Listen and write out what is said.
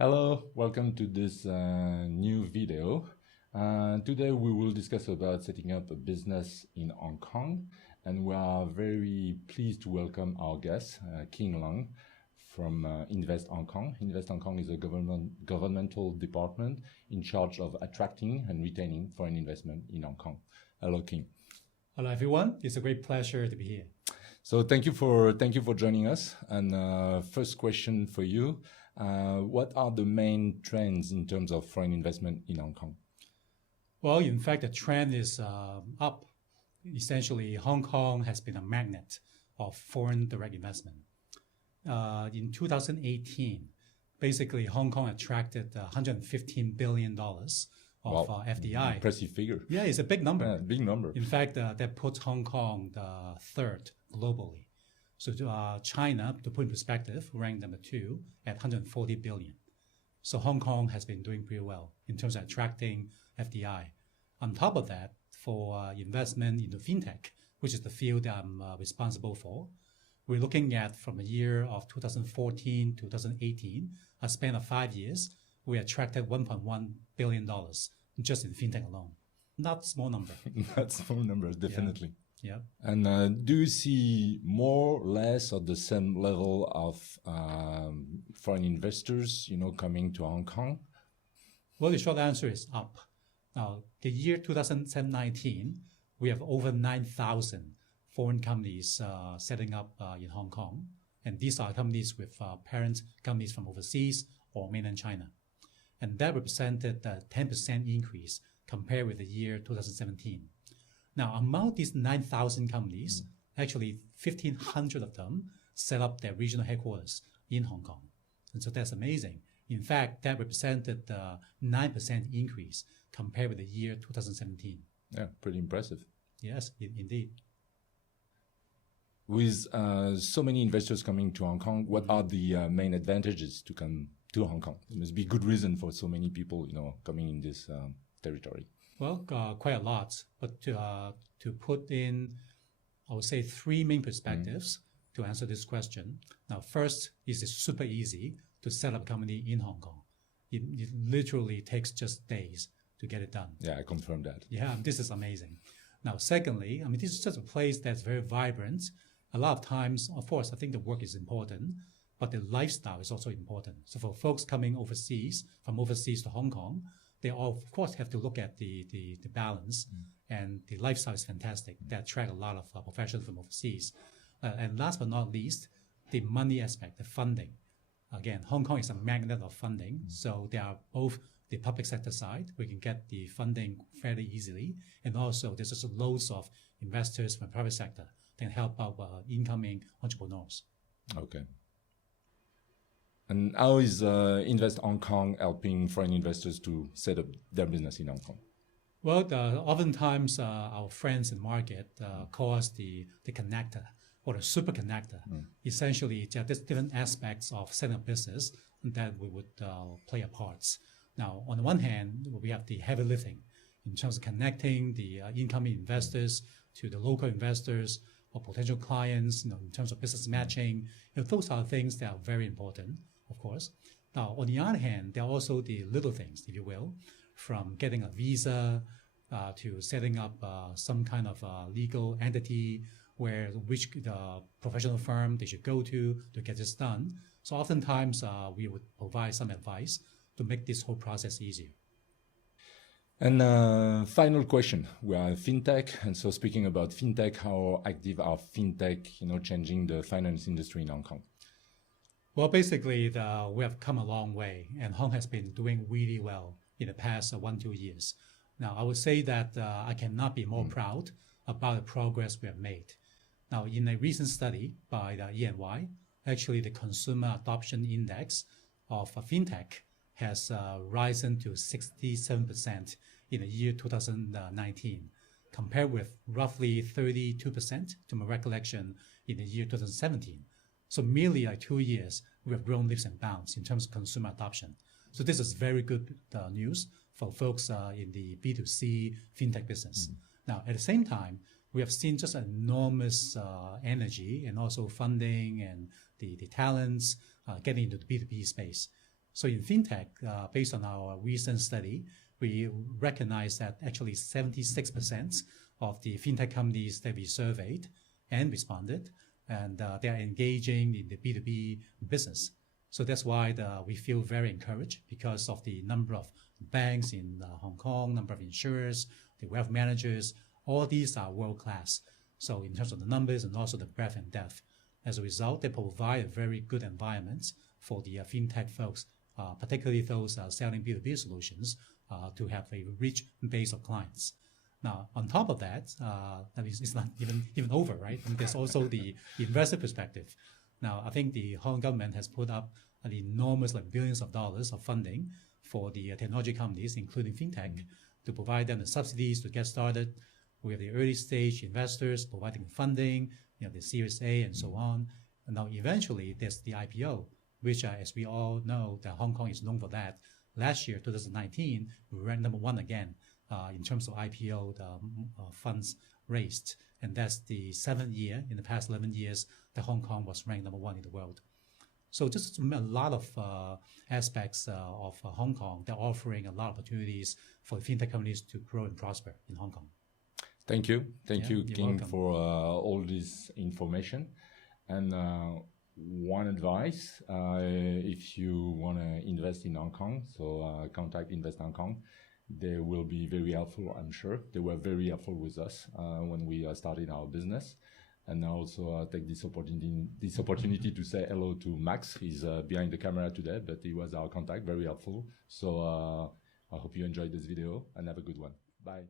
Hello, welcome to this new video. Today we will discuss about setting up a business in Hong Kong, and we are very pleased to welcome our guest, Leung from InvestHK. InvestHK is a governmental department in charge of attracting and retaining foreign investment in Hong Kong. Hello, King. Hello, everyone. It's a great pleasure to be here. So thank you for joining us. And first question for you. What are the main trends in terms of foreign investment in Hong Kong? Well, in fact, the trend is up. Essentially, Hong Kong has been a magnet of foreign direct investment. In 2018, basically, Hong Kong attracted $115 billion of FDI. Impressive figure. Yeah, it's a big number. Yeah, big number. In fact, that puts Hong Kong the third globally. So China, to put in perspective, ranked number 2 at 140 billion. So Hong Kong has been doing pretty well in terms of attracting FDI. On top of that, for investment into FinTech, which is the field that I'm responsible for, we're looking at from the year of 2014 to 2018, a span of 5 years, we attracted $1.1 billion just in FinTech alone. Not small number. Not small numbers, definitely. Yeah. And do you see more, less, or the same level of foreign investors, coming to Hong Kong? Well, the short answer is up. Now, the year 2019, we have over 9,000 foreign companies setting up in Hong Kong. And these are companies with parent companies from overseas or mainland China. And that represented a 10% increase compared with the year 2017. Now, among these 9,000 companies, actually 1,500 of them set up their regional headquarters in Hong Kong. And so that's amazing. In fact, that represented a 9% increase compared with the year 2017. Yeah, pretty impressive. Yes, indeed. With so many investors coming to Hong Kong, what are the main advantages to come to Hong Kong? There must be good reason for so many people, coming in this territory. Well, quite a lot. But to put in, I would say, 3 main perspectives to answer this question. Now, first, is it's super easy to set up a company in Hong Kong. It literally takes just days to get it done. Yeah, I confirm that. Yeah, this is amazing. Now, secondly, this is just a place that's very vibrant. A lot of times, of course, I think the work is important, but the lifestyle is also important. So for folks coming overseas, from overseas to Hong Kong, they all, of course, have to look at the balance, and the lifestyle is fantastic. They attract a lot of professionals from overseas. And last but not least, the money aspect, the funding. Again, Hong Kong is a magnet of funding, so there are both the public sector side, we can get the funding fairly easily, and also there's just loads of investors from the private sector that can help out incoming entrepreneurs. Okay. And how is Invest Hong Kong helping foreign investors to set up their business in Hong Kong? Well, oftentimes our friends in the market call us the connector or the super connector. Essentially, there are different aspects of setting up business that we would play a part. Now, on the one hand, we have the heavy lifting in terms of connecting the incoming investors to the local investors or potential clients, in terms of business matching. Those are things that are very important, of course. Now, on the other hand, there are also the little things, if you will, from getting a visa to setting up some kind of legal entity which the professional firm they should go to get this done. So oftentimes we would provide some advice to make this whole process easier. And final question, we are FinTech, and so speaking about FinTech, how active are FinTech, changing the finance industry in Hong Kong? Well, basically, we have come a long way, and Hong Kong has been doing really well in the past 1-2 years. Now, I would say that I cannot be more proud about the progress we have made. Now, in a recent study by the EY, actually the Consumer Adoption Index of FinTech has risen to 67% in the year 2019, compared with roughly 32%, to my recollection, in the year 2017. So merely 2 years, we have grown leaps and bounds in terms of consumer adoption. So this is very good news for folks in the B2C FinTech business. Now, at the same time, we have seen just enormous energy and also funding and the talents getting into the B2B space. So in FinTech, based on our recent study, we recognize that actually 76% of the FinTech companies that we surveyed and responded, and they are engaging in the B2B business. So that's why we feel very encouraged because of the number of banks in Hong Kong, number of insurers, the wealth managers, all these are world-class. So in terms of the numbers and also the breadth and depth. As a result, they provide a very good environment for the FinTech folks, particularly those selling B2B solutions, to have a rich base of clients. Now, on top of that, it's not even over, right? And there's also the investor perspective. Now, I think the Hong Kong government has put up an enormous, like billions of dollars of funding for the technology companies, including FinTech, to provide them the subsidies to get started. We have the early stage investors providing funding, the Series A and so on. And now eventually there's the IPO, which as we all know, that Hong Kong is known for that. Last year, 2019, we ranked number 1 again in terms of IPO funds raised. And that's the 7th year in the past 11 years that Hong Kong was ranked number 1 in the world. So just a lot of aspects of Hong Kong that are offering a lot of opportunities for FinTech companies to grow and prosper in Hong Kong. Thank you. Thank you, King, welcome. for all this information. And one advice, if you want to invest in Hong Kong, so contact Invest Hong Kong. They will be very helpful, I'm sure. They were very helpful with us when we started our business. And I also take this opportunity to say hello to Max. He's behind the camera today, but he was our contact, very helpful. So I hope you enjoyed this video and have a good one. Bye.